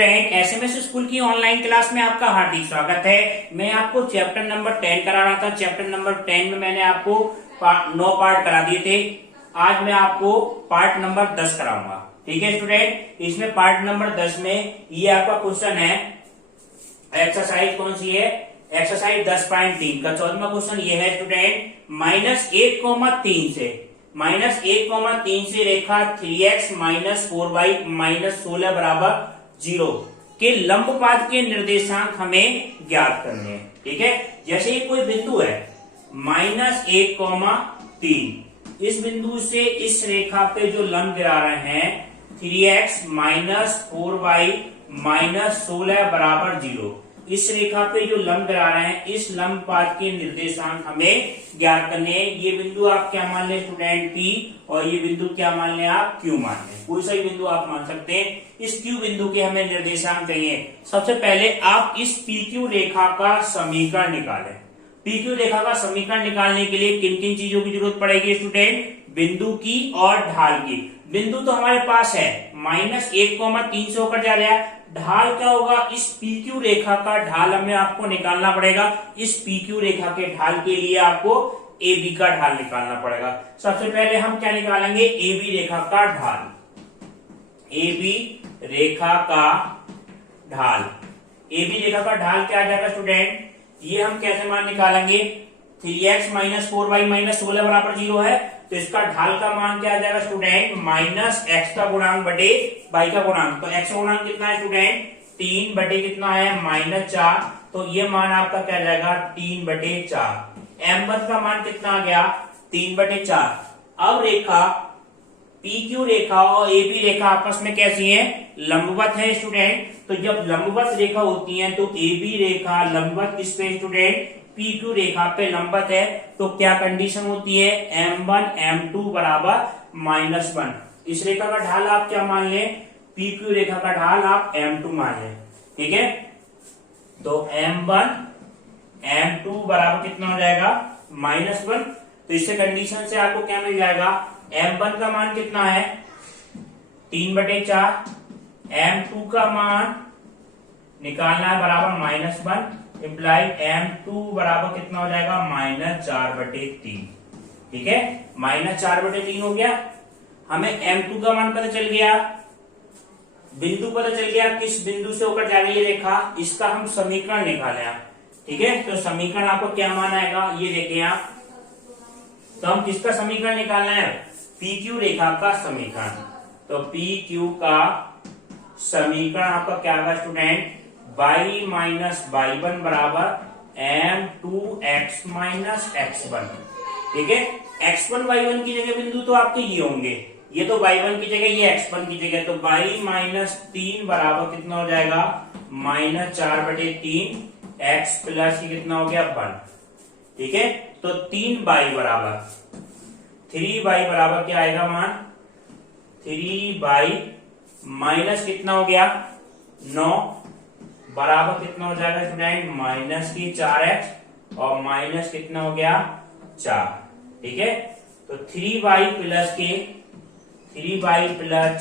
Student, SMS school की online class में आपका हार्दिक स्वागत है। मैं आपको चैप्टर नंबर 10 करा रहा था। चैप्टर नंबर 10 में मैंने आपको 9 पार्ट करा दिए थे। आज मैं आपको पार्ट नंबर 10 कराऊंगा। ठीक है स्टूडेंट, इसमें पार्ट नंबर 10 में ये आपका क्वेश्चन है। एक्सरसाइज कौन सी है? एक्सरसाइज 10.3 का 14वां क्वेश्चन ये है स्टूडेंट। -1,3 से -1,3 से रेखा 3x - 4y - 16 बराबर 0 के लंबपात के निर्देशांक हमें ज्ञात करने हैं। ठीक है, जैसे ये कोई बिंदु है -1,3, इस बिंदु से इस रेखा पे जो लंब गिरा रहे हैं 3x - 4y - 16 बराबर 0, इस रेखा पे जो लंब गिरा रहे हैं इस लंबपात के निर्देशांक हमें ज्ञात करने हैं। ये बिंदु आप क्या मान लें स्टूडेंट P, और ये बिंदु क्या मान लें आप Q मान लें। कोई सा भी बिंदु आप मान सकते हैं। इस Q बिंदु के हमें निर्देशांक चाहिए। सबसे पहले आप इस PQ रेखा का समीकरण निकालें। PQ रेखा का समीकरण निकालने के लिए किन किन चीजों की जरूरत पड़ेगी स्टूडेंट? बिंदु की और ढाल की। बिंदु तो हमारे पास है -1,3 से होकर जा रहा है। ढाल क्या होगा? इस PQ रेखा का ढाल हमें आपको निकालना पड़ेगा। इस PQ रेखा के ढाल के लिए आपको AB का ढाल निकालना पड़ेगा। सबसे पहले हम क्या निकालेंगे? AB रेखा का ढाल। AB रेखा का ढाल, AB रेखा का ढाल क्या आ जाएगा स्टूडेंट? ये हम कैसे मान निकालेंगे? 3x - 4y - 16 बराबर 0 है, तो इसका ढाल का मान क्या आ जाएगा स्टूडेंट? -x का गुणांक बटे y का गुणांक। तो x का गुणांक कितना है स्टूडेंट? 3 बटे कितना है? -4। तो ये मान आपका क्या जाएगा? 3 बटे 4। m1 का मान कितना आ गया? 3 बटे 4। अब रेखा PQ रेखा और AB रेखा आपस में कैसी है? लंबवत है स्टूडेंट। तो जब लंबवत रेखा होती है तो AB रेखा लंबवत किस पे स्टूडेंट? PQ रेखा पे लंबवत है। तो क्या कंडीशन होती है? M1 M2 बराबर -1। इस रेखा का ढाल आप क्या मान लें? PQ रेखा का ढाल आप M2 मान लें। ठीक है, तो M1 M2 बराबर कितना हो जाएगा? -1। तो इससे कंडीशन से आपको क्या मिल जाएगा? M1 का मान कितना है? 3 बटे 4। M2 का मान निकालना है बराबर -1, इम्प्लाई M2 बराबर कितना हो जाएगा? -4 बटे 3। ठीक है, -4 बटे 3 हो गया। हमें M2 का मान पता चल गया, बिंदु पता चल गया किस बिंदु से होकर जा रही है रेखा, इसका हम समीकरण निकाले। ठीक है, तो समीकरण आपको क्या मान आएगा? ये देखिए आप, तो हम किसका समीकरण निकालना है? PQ रेखा का समीकरण। तो PQ का समीकरण आपका क्या होगा स्टूडेंट? y - y1 बराबर M2x - x1। ठीक है, x1 y1 की जगह बिंदु तो आपके ये होंगे, ये तो y1 की जगह, ये x1 की जगह। तो y - 3 बराबर कितना हो जाएगा? -4 बटे 3। x प्लस ये कितना हो गया? 1। ठीक है, तो 3y बराबर 3y बराबर क्या आएगा मान? 3y माइनस कितना हो गया? 9 बराबर कितना हो जाएगा स्टूडेंट? -4x और माइनस कितना हो गया? 4। ठीक है, तो 3y प्लस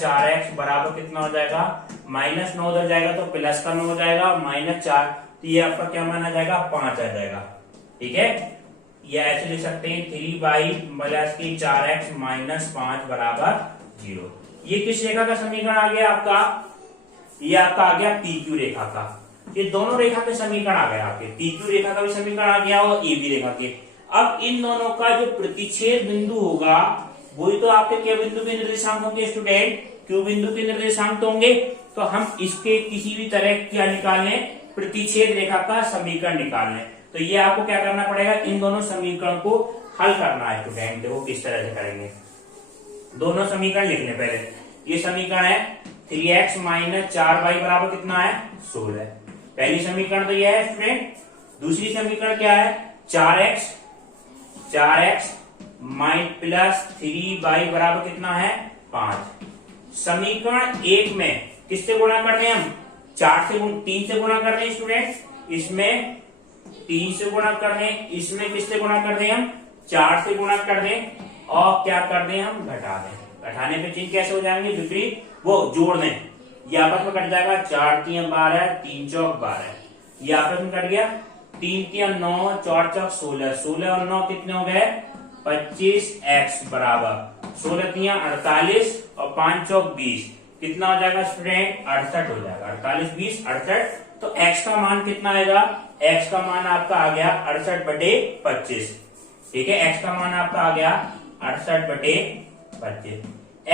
4x बराबर कितना हो जाएगा? -9 उधर जाएगा तो प्लस का 9 हो जाएगा, -4। तो ये आपका क्या माना जाएगा? 5 आ जाएगा। ठीक है, या ऐसे लिख सकते हैं 3y प्लस 4x - 5 बराबर 0। ये किस रेखा का समीकरण आ गया आपका? ये आपका आ गया PQ रेखा का। ये दोनों रेखा के समीकरण आ गए आपके। PQ रेखा का भी समीकरण आ गया और AB रेखा के। अब इन दोनों का जो प्रतिच्छेद बिंदु होगा वही तो आपके क्या बिंदु के निर्देशांक होंगे स्टूडेंट? Q बिंदु के निर्देशांक तो होंगे। तो हम इसके किसी भी तरह क्या निकाल लें? प्रतिच्छेद रेखा का समीकरण निकाल लें। तो ये आपको क्या करना पड़ेगा? इन दोनों समीकरण को हल करना है स्टूडेंट। देखो किस तरह से करेंगे। दोनों समीकरण लिख लें पहले। ये समीकरण है 3x - 4y बराबर कितना है? 16। पहली समीकरण तो यह है स्टूडेंट। दूसरी समीकरण क्या है? 4x प्लस 3y बराबर कितना है? 5। समीकरण 1 में किससे गुणा कर रहे हैं हम? 3 से गुणा कर रहे हैं स्टूडेंट। इसमें 3 से गुणा कर रहे हैं, इसमें किससे गुणा कर रहे हैं हम? 4 से गुणा कर दें और क्या कर दें हम? घटा दें। घटाने पे चिन्ह कैसे हो जाएंगे? विपरीत, वो जोड़ दें। ये आपस में कट जाएगा, 4 3 12, 3 चौक 12, ये आपस में कट गया, 3 3 9, 4 चौक 16, 16 और 9 कितने हो गए 25, x बराबर 16 3 48 और 5 चौक 20, कितना हो जाएगा स्टूडेंट 68 हो जाएगा, 48 20 68। तो x का मान कितना आएगा, x का मान आपका आ गया 68/25, ठीक है, x का मान आपका आ गया 68/25।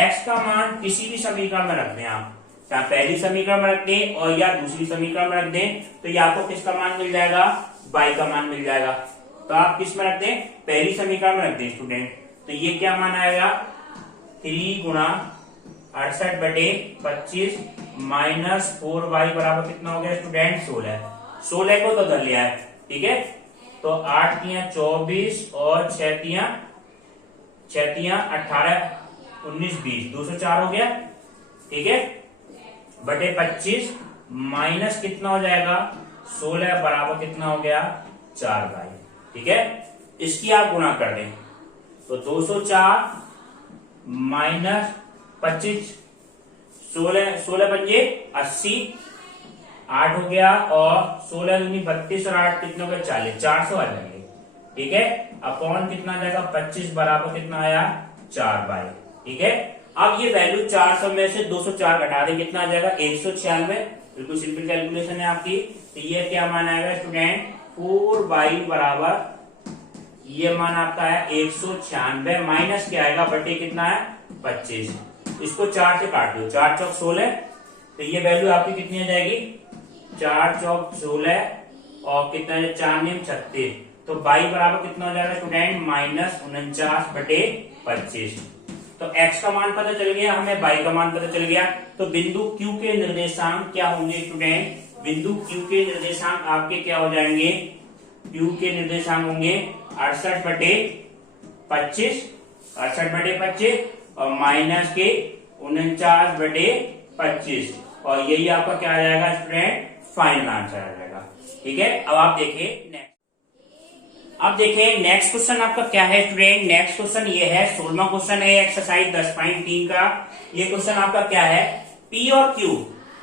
x का मान किसी भी समीकरण में रख दें आप, चाहे पहली समीकरण में रख दें और या दूसरी समीकरण में रख दें, तो ये आपको किसका मान मिल जाएगा, y का मान मिल जाएगा। तो आप किस में रख दें, पहली समीकरण में रख दें स्टूडेंट, तो ये क्या मान आएगा 3 गुणा 68/25 माइनस 4y बराबर कितना हो गया स्टूडेंट 16, 16 को तो धर लिया है, ठीक है, तो 8 3 24 और 6 3 18 19 20, 204 हो गया, ठीक है, बटे 25 माइनस कितना हो जाएगा 16 बराबर कितना हो गया 4y, ठीक है, इसकी आप गुणा कर दें तो 204 माइनस 25, 16 पंजे 80, 8 हो गया और 16 दूनी 32 और 8 कितने हो गए 40, 400 आ जाएंगे, ठीक है, अपॉन कितना आ जाएगा 25 बराबर कितना आया 4y, ठीक है। अब ये वैल्यू 400 में से 204 घटा दें, कितना आ जाएगा 196, बिल्कुल सिंपल कैलकुलेशन है आपकी। तो ये क्या मान आएगा स्टूडेंट 4y बराबर, ये मान आपका है 196 माइनस क्या आएगा बटे कितना है 25, इसको 4 से काट दो, 4 चौक 16, तो ये वैल्यू आपकी कितनी आ जाएगी 4 चौक 16 और कितना है 4 9 36, तो y बराबर कितना हो जाएगा स्टूडेंट -49/25। तो x का मान पता चल गया हमें, y का मान पता चल गया, तो बिंदु Q के निर्देशांक क्या होंगे स्टूडेंट, बिंदु Q के निर्देशांक आपके क्या हो जाएंगे, Q के निर्देशांक होंगे 68/25, 68/25 और माइनस के 49/25, और यही आपका क्या आ जाएगा स्टूडेंट फाइनल आंसर आ जाएगा, ठीक है। अब आप देखिए नेक्स्ट, अब देखिए नेक्स्ट क्वेश्चन आपका क्या है स्टूडेंट, नेक्स्ट क्वेश्चन ये है 16वां क्वेश्चन है एक्सरसाइज 10.3 का। ये क्वेश्चन आपका क्या है, P और Q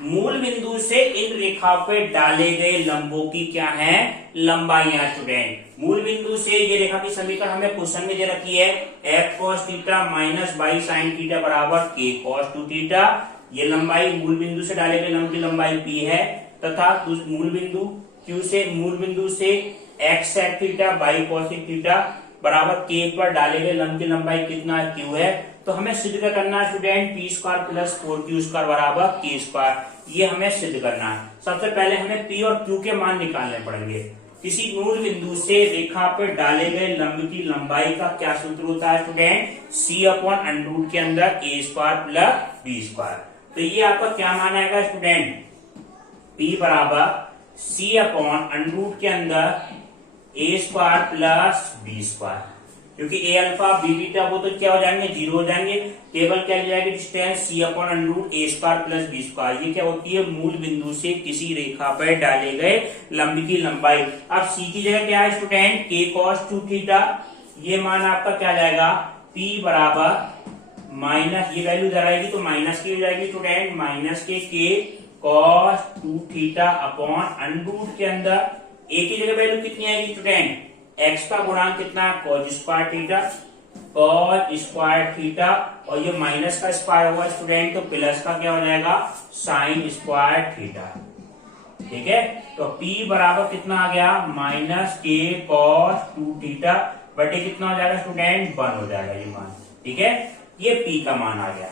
मूल बिंदु से इन रेखा पे डाले गए लंबों की क्या है लंबाइयां स्टूडेंट। मूल बिंदु से ये रेखा की समीकरण हमें क्वेश्चन में दे रखी है, f cos theta minus y sin theta बराबर k cos 2 थीटा। ये लंबाई मूल बिंदु से डाले गए लंब की लंबाई p है, तथा मूल बिंदु Q से मूल बिंदु से x sec theta y cosec theta बराबर k पर डाले गए लंब की लंबाई कितना q है। तो हमें सिद्ध करना है student p square plus 4q square बराबर k स्क्वायर, ये हमें सिद्ध करना है। सबसे पहले हमें p और q के मान निकालने पड़ेंगे। किसी मूल बिंदु से रेखा पर डाले गए लंब की लंबाई का क्या सूत्र होता है student, c upon under root के अंदर a square plus b square. तो ये आपका क्या मान आएगा स्टूडेंट, p बराबर c अपॉन अंडर रूट के अंदर a square plus b square, क्योंकि a अल्फा b बीटा वो तो क्या हो जाएंगे 0 हो जाएंगे, केवल क्या लिया जाएगी distance c upon under root a square plus b square. ये क्या होती है, मूल बिंदु से किसी रेखा पर डाले गए लंब की लंबाई। अब c की जगह क्या है स्टूडेंट k cos 2 थीटा, ये मान आपका क्या जाएगा p बराबर माइनस, ये वैल्यू इधर आएगी तो माइनस की हो जाएगी स्टूडेंट, माइनस के k cos 2 theta upon under root के अंदर a की जगह वैल्यू कितनी आएगी स्टूडेंट, x का गुणांक कितना cos square theta, cos square theta, और ये माइनस का स्क्वायर होगा स्टूडेंट तो प्लस का क्या हो जाएगा sin स्क्वायर थीटा, ठीक है। तो p बराबर कितना आ गया माइनस k cos 2 थीटा बटे कितना हो जाएगा स्टूडेंट 1 हो जाएगा ये मान, ठीक है, ये p का मान आ गया।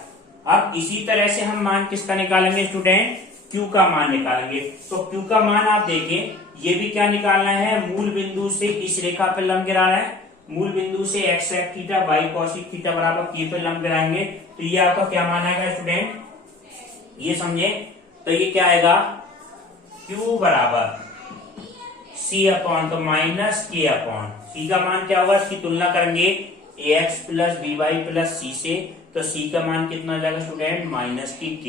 अब इसी तरह से हम मान किसका निकालेंगे स्टूडेंट, q का मान निकालेंगे। तो q का मान आप देखें, ये भी क्या निकालना है, मूल बिंदु से इस रेखा पर लंब गिरा रहा है, मूल बिंदु से x sec theta y cosec theta बराबर k पे लंब गिराएंगे, तो ये आपका क्या मान आएगा स्टूडेंट, ये समझे। तो ये क्या आएगा q बराबर c अपॉन, तो माइनस k अपॉन c का मान क्या होगा, इसकी तुलना करेंगे ax plus by plus c से, तो c का मान कितना आ जाएगा स्टूडेंट माइनस की k,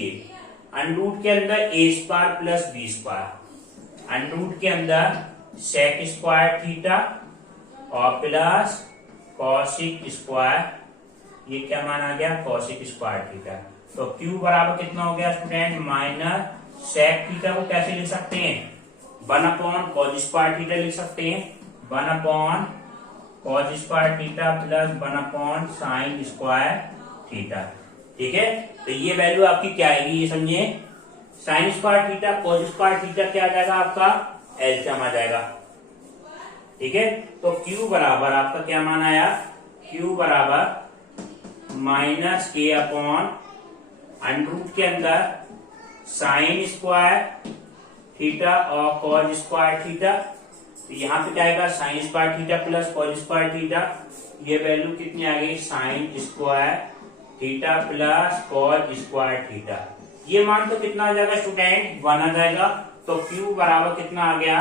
अंडर रूट के अंदर a square plus b square, under root के अंदर सेक स्क्वायर थीटा और प्लस कॉसिक स्क्वायर, ये क्या मान आ गया कॉसिक स्क्वायर थीटा। तो Q बराबर कितना हो गया स्टूडेंट, माइनस सेक थीटा को कैसे लिख सकते हैं, 1 cos स्क्वायर थीटा लिख सकते हैं, 1 cos square theta plus 1 sine square theta. ठीक है, तो ये वैल्यू आपकी क्या आएगी, ये समझिए, sine square theta cos square theta क्या आ जाएगा आपका, एलसीएम आ जाएगा। ठीक है, तो Q बराबर आपका क्या मान आया, Q बराबर माइनस के अपॉन अंडरूट के अंदर साइन स्क्वायर थीटा और कॉस स्क्वायर थीटा। तो यहाँ पे क्या आएगा, sine square theta plus cos square theta, ये वैल्यू कितनी आ गई, sine square theta plus cos square theta. ये मान तो कितना आ जाएगा स्टूडेंट, 1 आ जाएगा। तो Q बराबर कितना आ गया,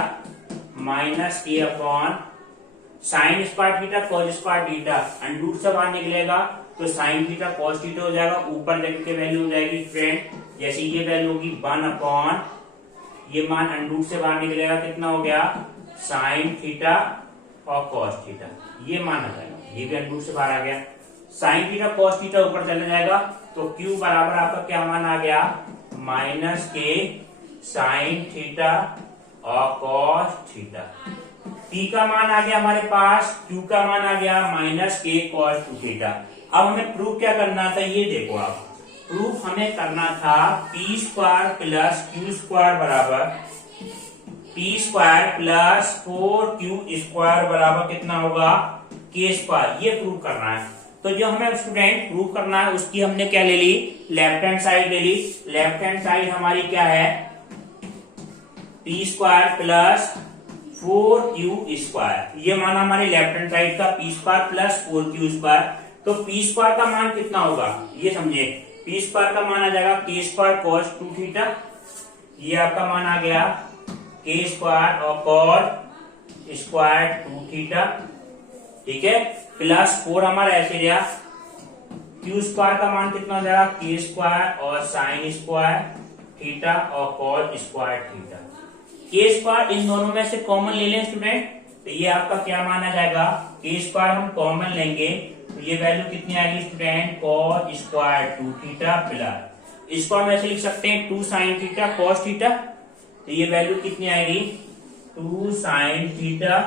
माइनस के upon sine square theta cos square theta, under root से बाहर निकलेगा तो साइन थीटा कॉस थीटा हो जाएगा, ऊपर जाके के वैल्यू हो जाएगी फ्रेंड, जैसे ये वैल्यू होगी 1 अपॉन, ये मान अंडरूट से बाहर निकलेगा, कितना हो गया, साइन थीटा और कॉस थीटा, ये मान आ जाएगा, ये भी अंडरूट से बाहर आ गया, साइन थीटा कॉस थीटा ऊपर चला जाएगा। तो Q बराबर आपका क्या मान आ गया, माइनस के साइन थीटा और कॉस थीटा। P का मान आ गया हमारे पास, Q का मान आ गया माइनस के कॉस थीटा। अब हमें प्रूफ क्या करना था, ये देखो आप, प्रूफ हमें करना था P square plus Q square बराबर P square plus 4Q square बराबर कितना होगा, के स्क्वायर, ये प्रूफ करना है। तो जो हमें स्टूडेंट प्रूफ करना है उसकी हमने क्या ले ली, लेफ्ट हैंड साइड ले ली। लेफ्ट हैंड साइड हमारी क्या है, P square plus 4Q square, ये मान हमारी लेफ्ट हैंड साइड का P square plus 4Q square. तो पी स्क्वायर का मान कितना होगा, ये समझे, पी स्क्वायर का मान आ जाएगा के स्क्वायर कॉस 2 थीटा, ये आपका मान आ गया के स्क्वायर और कॉस स्क्वायर 2 थीटा। ठीक है, प्लस 4 हमारा ऐसे गया, क्यू स्क्वायर का मान कितना हो जाएगा, के स्क्वायर और साइन स्क्वायर थीटा और कॉस स्क्वायर थीटा। के स्क्वायर इन दोनों में से कॉमन ले लें स्टूडेंट, तो ये आपका क्या माना जाएगा, के स्क्वायर हम कॉमन लेंगे तो ये वैल्यू कितनी आएगी student, cos square 2 theta plus, इसको हम ऐसे लिख सकते हैं 2 साइन थीटा कॉस थीटा, तो ये वैल्यू कितनी आएगी, 2 साइन थीटा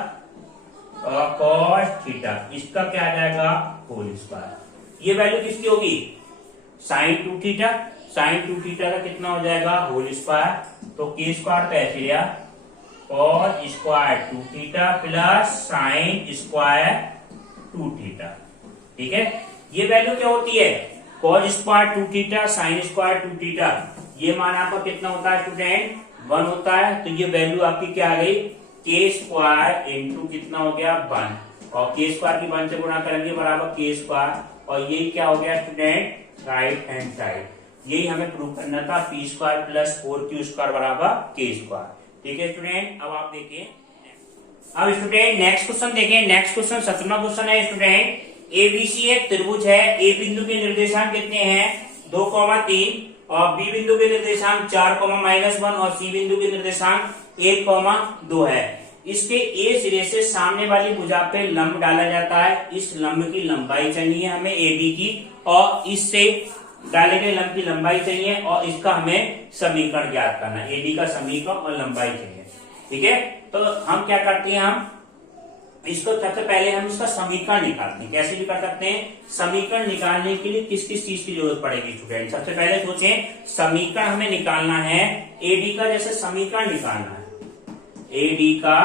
और कॉस थीटा, इसका क्या आ जाएगा, होल स्क्वायर। ये वैल्यू किसकी होगी, साइन 2 थीटा, साइन 2 थीटा का कितना हो जाएगा, होल स्क्वायर। तो के स्क्वायर का ऐसे लिया, cos square 2 theta plus sine square 2 theta. ठीक है, ये वैल्यू क्या होती है, cos square 2 theta sine square 2 theta, ये मान आपका कितना होता है स्टूडेंट, 1 होता है। तो ये वैल्यू आपकी क्या आ गई, के स्क्वायर इंटू कितना हो गया 1, और के स्क्वायर की 1 से गुणा करेंगे बराबर के स्क्वायर, और यही क्या हो गया स्टूडेंट, राइट हैंड साइड। यही हमें प्रूव करना था, P square plus 4Q square बराबर के स्क्वायर। ठीक है स्टूडेंट, अब आप देखिए, अब स्टूडेंट नेक्स्ट क्वेश्चन देखें। नेक्स्ट क्वेश्चन 17वां क्वेश्चन है स्टूडेंट, एबीसी एक त्रिभुज है, ए बिंदु के निर्देशांक कितने हैं, 2,3, और बी बिंदु के निर्देशांक 4,-1 और सी बिंदु के निर्देशांक 1,2 है। इसके ए सिरे से सामने वाली भुजा पे लंब डाला जाता है, इस लंब की लंबाई चाहिए हमें एबी की, और इससे डाले गए लंब की लंबाई चाहिए, और इसका हमें समीकरण ज्ञात करना है, एबी का समीकरण और लंबाई चाहिए। ठीक है, तो हम क्या करते हैं, हम इसको सबसे पहले हम इसका समीकरण निकालते हैं। कैसे निकाल सकते हैं, समीकरण निकालने के लिए किस किस चीज की जरूरत पड़ेगी स्टूडेंट, सबसे पहले सोचें, समीकरण हमें निकालना है एडी का, जैसे समीकरण निकालना है एडी का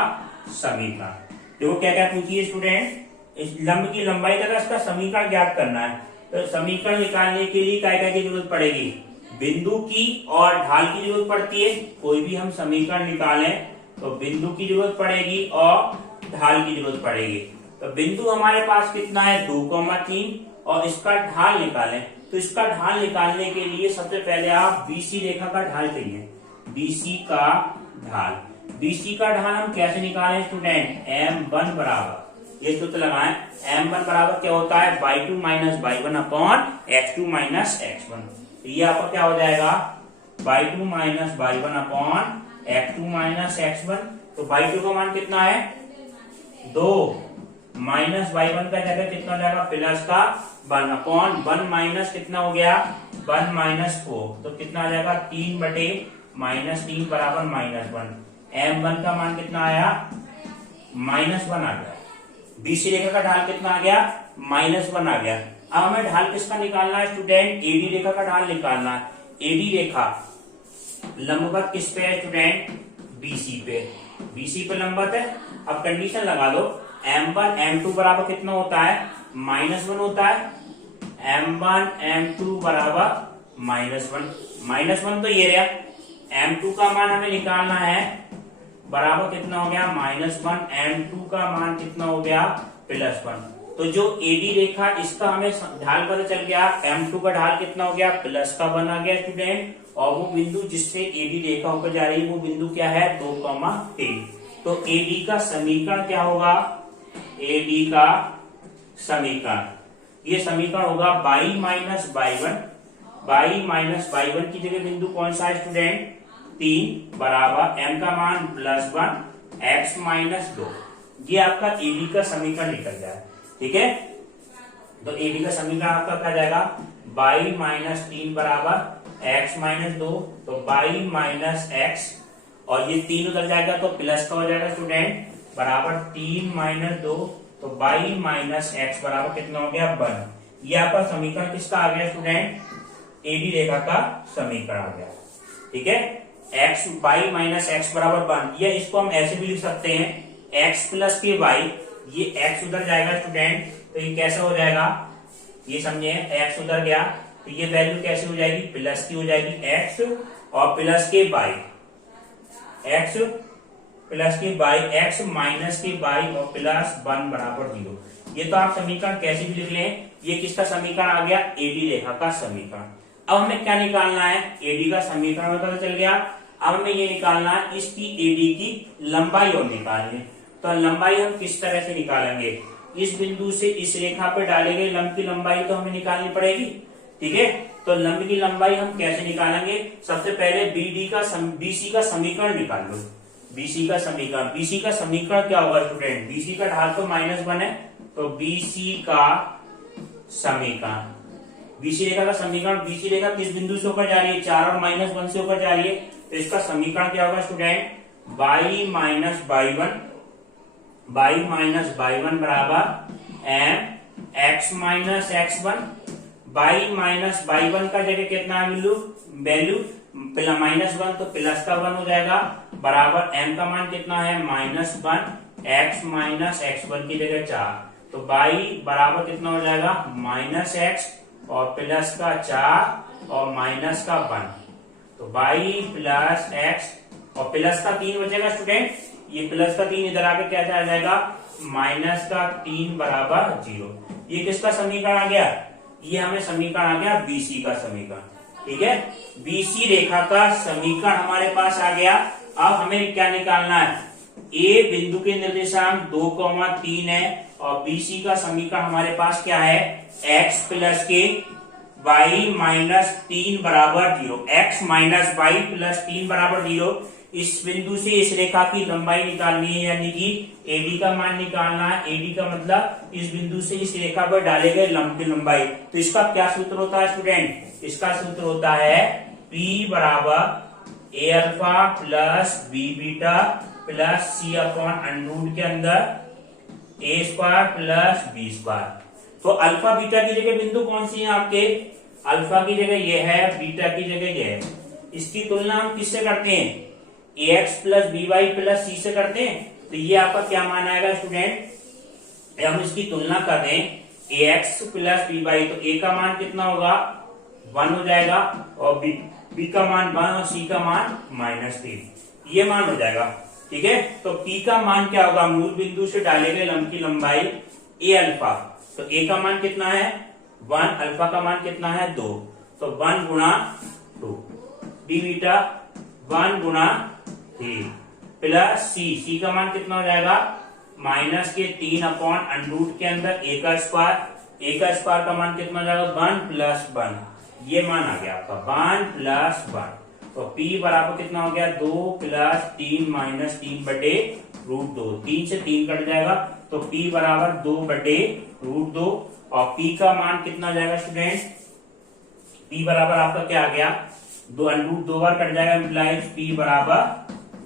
समीकरण। देखो क्या क्या पूछिए स्टूडेंट, इस लंब की लंबाई तक इसका समीकरण ज्ञात करना है। तो समीकरण निकालने के लिए क्या क्या की जरूरत पड़ेगी, बिंदु की और ढाल की जरूरत पड़ती है। कोई भी हम समीकरण निकालें तो बिंदु की जरूरत पड़ेगी और ढाल की जरूरत पड़ेगी। तो बिंदु हमारे पास कितना है 2,3, और इसका ढाल निकालें, तो इसका ढाल निकालने के लिए सबसे पहले आप बीसी रेखा का ढाल चाहिए, बीसी का ढाल। बीसी का ढाल हम कैसे निकालें स्टूडेंट, M1 बराबर, ये सूत्र लगाएं, M1 बराबर क्या होता है, y2 minus y1 upon x2 minus x1। तो ये आपका क्या हो जाएगा, y2 minus y1 upon x2 minus x1। तो y2 का मान कितना है 2, माइनस y1 का जगह कितना हो जाएगा प्लस का 1 अपॉन 1 माइनस कितना हो गया 1 माइनस 4, तो कितना आ जाएगा 3 बटे -3 बराबर -1। m1 का मान कितना आया -1 आ गया। बीसी रेखा का ढाल कितना आ गया -1 आ गया। अब हमें ढाल किसका निकालना है स्टूडेंट, एडी रेखा का ढाल निकालना है। एडी रेखा लंबवत किस पे है स्टूडेंट, बीसी पे, बीसी पे लंबवत है। अब कंडीशन लगा दो m1 m2 बराबर कितना होता है -1 होता है, m1 m2 बराबर -1 तो ये रहा। m2 का मान हमें निकालना है बराबर कितना हो गया -1, m2 का मान कितना हो गया +1। तो जो एडी रेखा इसका हमें ढाल पता चल गया, m2 का ढाल कितना हो गया +1 आ गया स्टूडेंट, और वो बिंदु जिससे एडी रेखा होकर जा रही है वो बिंदु क्या है 2,3। तो एडी का समीकरण क्या होगा, एडी का समीकरण, ये समीकरण होगा y माइनस y1 की जगह बिंदु कौन सा है स्टूडेंट 3 बराबर m का मान +1 x माइनस 2। ये आपका एडी का समीकरण निकल जाए, ठीक है। तो एडी का समीकरण आपका क्या जाएगा y माइनस 3 बराबर x माइनस 2, तो y माइनस x, और ये 3 उधर जाएगा तो प्लस का हो जाएगा स्टूडेंट बराबर 3 माइनस 2, तो y माइनस x बराबर कितना हो गया 1। ये आपका समीकरण किसका आ गया स्टूडेंट, एडी रेखा का समीकरण आ गया, ठीक है। x y माइनस x बराबर 1, या इसको हम ऐसे भी लिख सकते हैं x प्लस के y, ये x उधर जाएगा स्टूडेंट, तो ये कैसा हो जाएगा, ये समझे x उधर गया तो ये वैल्यू कैसे हो जाएगी प्लस की हो जाएगी x, और प्लस के y, x प्लस के y, x माइनस के y और +1 बराबर 0। ये तो आप समीकरण कैसे भी लिख लें, ये किसका समीकरण आ गया एडी रेखा का समीकरण। अब हमें क्या निकालना है, एडी का समीकरण में पता चल गया। अब हमें ये निकालना है इसकी एडी की लंबाई और निकालनी। तो लंबाई हम किस तरह से निकालेंगे, इस बिंदु से इस रेखा पर डाले गए लंब की लंबाई तो हमें निकालनी पड़ेगी, ठीक है। तो लंब की लंबाई हम कैसे निकालेंगे, सबसे पहले बीसी का समीकरण निकाल लो। बीसी का समीकरण क्या होगा स्टूडेंट, बीसी का ढाल तो -1 है, तो बीसी का समीकरण, बीसी रेखा का समीकरण, बीसी रेखा किस बिंदु से होकर जा रही है 4 और -1 से होकर जा रही है, तो इसका समीकरण क्या होगा स्टूडेंट y माइनस y1 बराबर m x minus x1। y minus y1 का जगह कितना है वैल्यू -1, तो प्लस का 1 हो जाएगा बराबर m का मान कितना है -1, x माइनस x1 की जगह 4, तो y बराबर कितना हो जाएगा -x और प्लस का 4 और माइनस का 1, तो y प्लस x और प्लस का 3 बचेगा स्टूडेंट, ये प्लस का 3 इधर आके क्या आ जाएगा माइनस का 3 बराबर 0। ये किसका समीकरण आ गया, ये हमें समीकरण आ गया बीसी का समीकरण, ठीक है। बीसी रेखा का समीकरण हमारे पास आ गया। अब हमें क्या निकालना है, ए बिंदु के निर्देशांक 2,3 है, और बीसी का समीकरण हमारे पास क्या है x प्लस के y माइनस 3 बराबर 0, x माइनस y प्लस 3 बराबर 0। इस बिंदु से इस रेखा की लंबाई निकालनी है, यानी कि एडी का मान निकालना है। एडी का मतलब इस बिंदु से इस रेखा पर डाले गए लंब की लंबाई। तो इसका क्या सूत्र होता है स्टूडेंट, इसका सूत्र होता है P बराबर A alpha plus B beta plus C upon under के अंदर A square plus B square. तो अल्फा बीटा की जगह बिंदु कौन सी है आपके, अल्फा की जगह ये है, बीटा की जगह ये है। इसकी तुलना हम किससे करते हैं, ax plus B Y plus C से करते हैं। तो ये आपका क्या मान आएगा स्टूडेंट, हम इसकी तुलना कर रहे हैं ax प्लस बी वाई, तो a का मान कितना होगा 1 हो जाएगा, और b का मान 1 और c का मान -3, ये मान हो जाएगा, ठीक है। तो p का मान क्या होगा, मूल बिंदु से डाले गए लंब की लंबाई a अल्फा, तो a का मान कितना है 1, अल्फा का मान कितना है 2, तो 1 गुणा 2, b बीटा 1 गुणा 3 प्लस सी का मान कितना हो जाएगा माइनस के 3 अपॉन अंडर के अंदर ए का स्क्वायर का मान कितना हो जाएगा 1 प्लस 1, ये मान आ गया आपका 1 प्लस 1। तो P बराबर कितना हो गया 2 प्लस 3 माइनस 3 बटे √2, 3 से 3 कट जाएगा, तो p बराबर 2/√2 और p का मान कितना जाएगा स्टूडेंट, p बराबर आपका क्या आ गया, 2 बार कट जाएगा, इम्प्लाइज p बराबर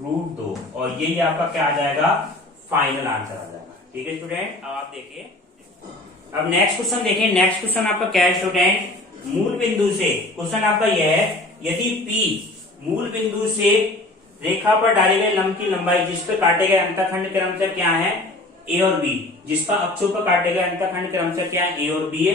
√2 और यही आपका क्या आ जाएगा, फाइनल आंसर आ जाएगा। ठीक है स्टूडेंट, अब आप देखिए, अब नेक्स्ट क्वेश्चन देखिए। नेक्स्ट क्वेश्चन आपका क्या है स्टूडेंट, मूल बिंदु से, क्वेश्चन आपका यह है, यदि P मूल बिंदु से रेखा पर डाले गए लंब की लंबाई जिस पर काटे गए अंतःखंड क्रमशः क्या है, A और B, जिसका अक्षों पर काटे गए अंतःखंड क्रमशः क्या है, A और B है,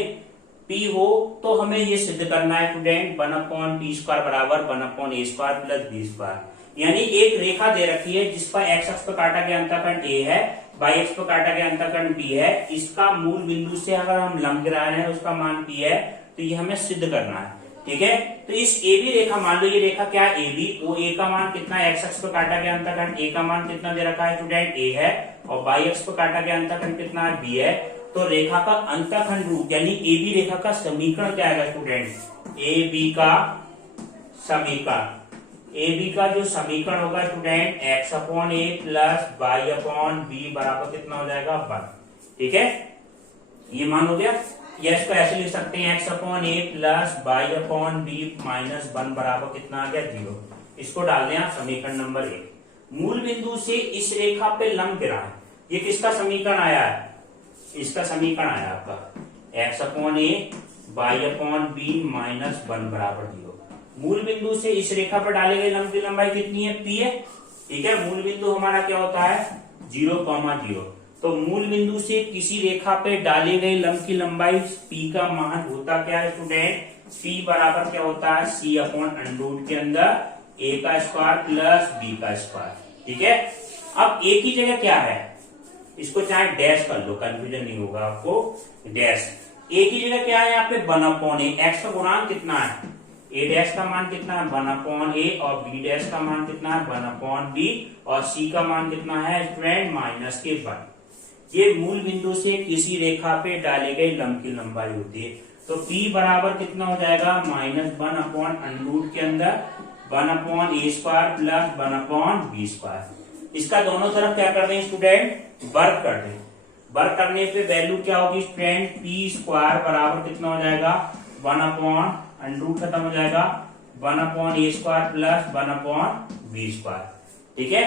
P हो तो हमें ये सिद्ध करना है स्टूडेंट 1/t² बराबर 1/a² प्लस b²। यानी एक रेखा दे रखी है जिस पर x अक्ष पर काटा गया अंतःखंड A है, y अक्ष पर काटा गया अंतःखंड B है, इसका मूल बिंदु से अगर हम लंब गिरा रहे हैं उसका मान P है, तो ये हमें सिद्ध करना है। ठीक है, तो इस AB रेखा, मान लो ये रेखा क्या है AB, वो A का मान कितना है, x अक्ष पर काटा गया अंतःखंड A का मान कितना दे रखा है स्टूडेंट A है, और y अक्ष पर काटा गया अंतःखंड कितना है B है, तो रेखा का अंतःखंड रूप यानी AB रेखा का समीकरण क्या आएगा स्टूडेंट, AB का समीकरण, AB का जो समीकरण होगा स्टूडेंट x/a प्लस y/b बराबर कितना हो जाएगा 1। ठीक है, ये मान हो गया, या इसको ऐसे लिख सकते हैं x/a प्लस y/b माइनस 1 बराबर कितना आ गया 0। इसको डाल दें आप समीकरण नंबर 1। मूल बिंदु से इस रेखा पे लंब गिरा है, ये किसका समीकरण आया है, इसका समीकरण आया आपका x/a y/b माइनस 1 बराबर 0। मूल बिंदु से इस रेखा पर डाले गए लंब की लंबाई कितनी है, p है। ठीक है, मूल बिंदु हमारा क्या होता है 0,0। तो मूल बिंदु से किसी रेखा पे डाली गई लंब की लंबाई p का मान होता क्या है स्टूडेंट, p बराबर क्या होता है c/√, के अंदर a का स्क्वायर प्लस b का स्क्वायर। ठीक है, अब a की जगह क्या है, इसको चाहे डैश कर लो, कंफ्यूजन नहीं होगा आपको, डैश। a की जगह क्या है यहाँ पे 1/a, x का गुणांक कितना है, a डैश का मान कितना है 1/a और b डैश का मान कितना है 1/b और c का मान कितना है स्टूडेंट -1। ये मूल बिंदु से किसी रेखा पे डाली गई लंब की लंबाई होती है। तो p बराबर कितना हो जाएगा -1/√, के अंदर 1/a² प्लस 1/b²। इसका दोनों तरफ क्या कर दें स्टूडेंट, वर्ग कर दें। वर्ग करने पे वैल्यू क्या होगी स्टूडेंट, p² बराबर कितना हो जाएगा 1/√, खत्म हो जाएगा 1/a² प्लस 1/b²। ठीक है,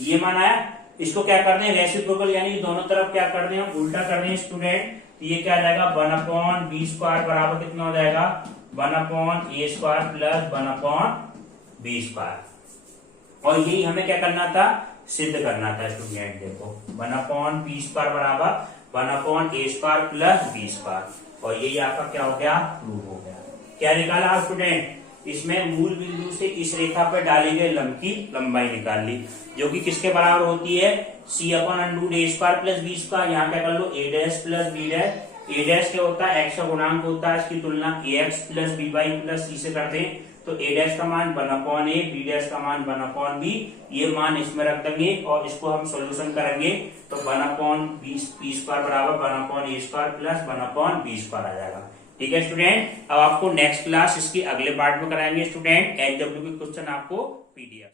ये मान आया। इसको क्या कर दें रेसिप्रोकल, यानी दोनों तरफ क्या कर दें उल्टा कर दें स्टूडेंट, तो ये क्या आ जाएगा 1/b² बराबर कितना हो जाएगा 1/a² प्लस 1/b²। और यही हमें क्या करना था, सिद्ध करना था स्टूडेंट। देखो 1/b² बराबर 1/a² प्लस b², और यही आपका क्या हो गया, प्रूव हो गया। क्या निकाला स्टूडेंट, इसमें मूल बिंदु से इस रेखा पर डाली गई लंब की लंबाई निकाल ली, जो कि किसके बराबर होती है c/√a² प्लस b²। यहाँ क्या कर लो a dash plus b dash, a dash क्या होता है x का गुणांक होता है, इसकी तुलना ax plus by plus c से करते हैं, तो a डैश का मान 1/a, b डैश का मान 1/b, ये मान इसमें रख देंगे और इसको हम सोल्यूशन करेंगे तो 1/b² बराबर 1/a² प्लस 1/b² आ जाएगा। ठीक है स्टूडेंट, अब आपको नेक्स्ट क्लास इसकी अगले पार्ट में कराएंगे स्टूडेंट, एचडब्ल्यू के क्वेश्चन आपको पीडीएफ।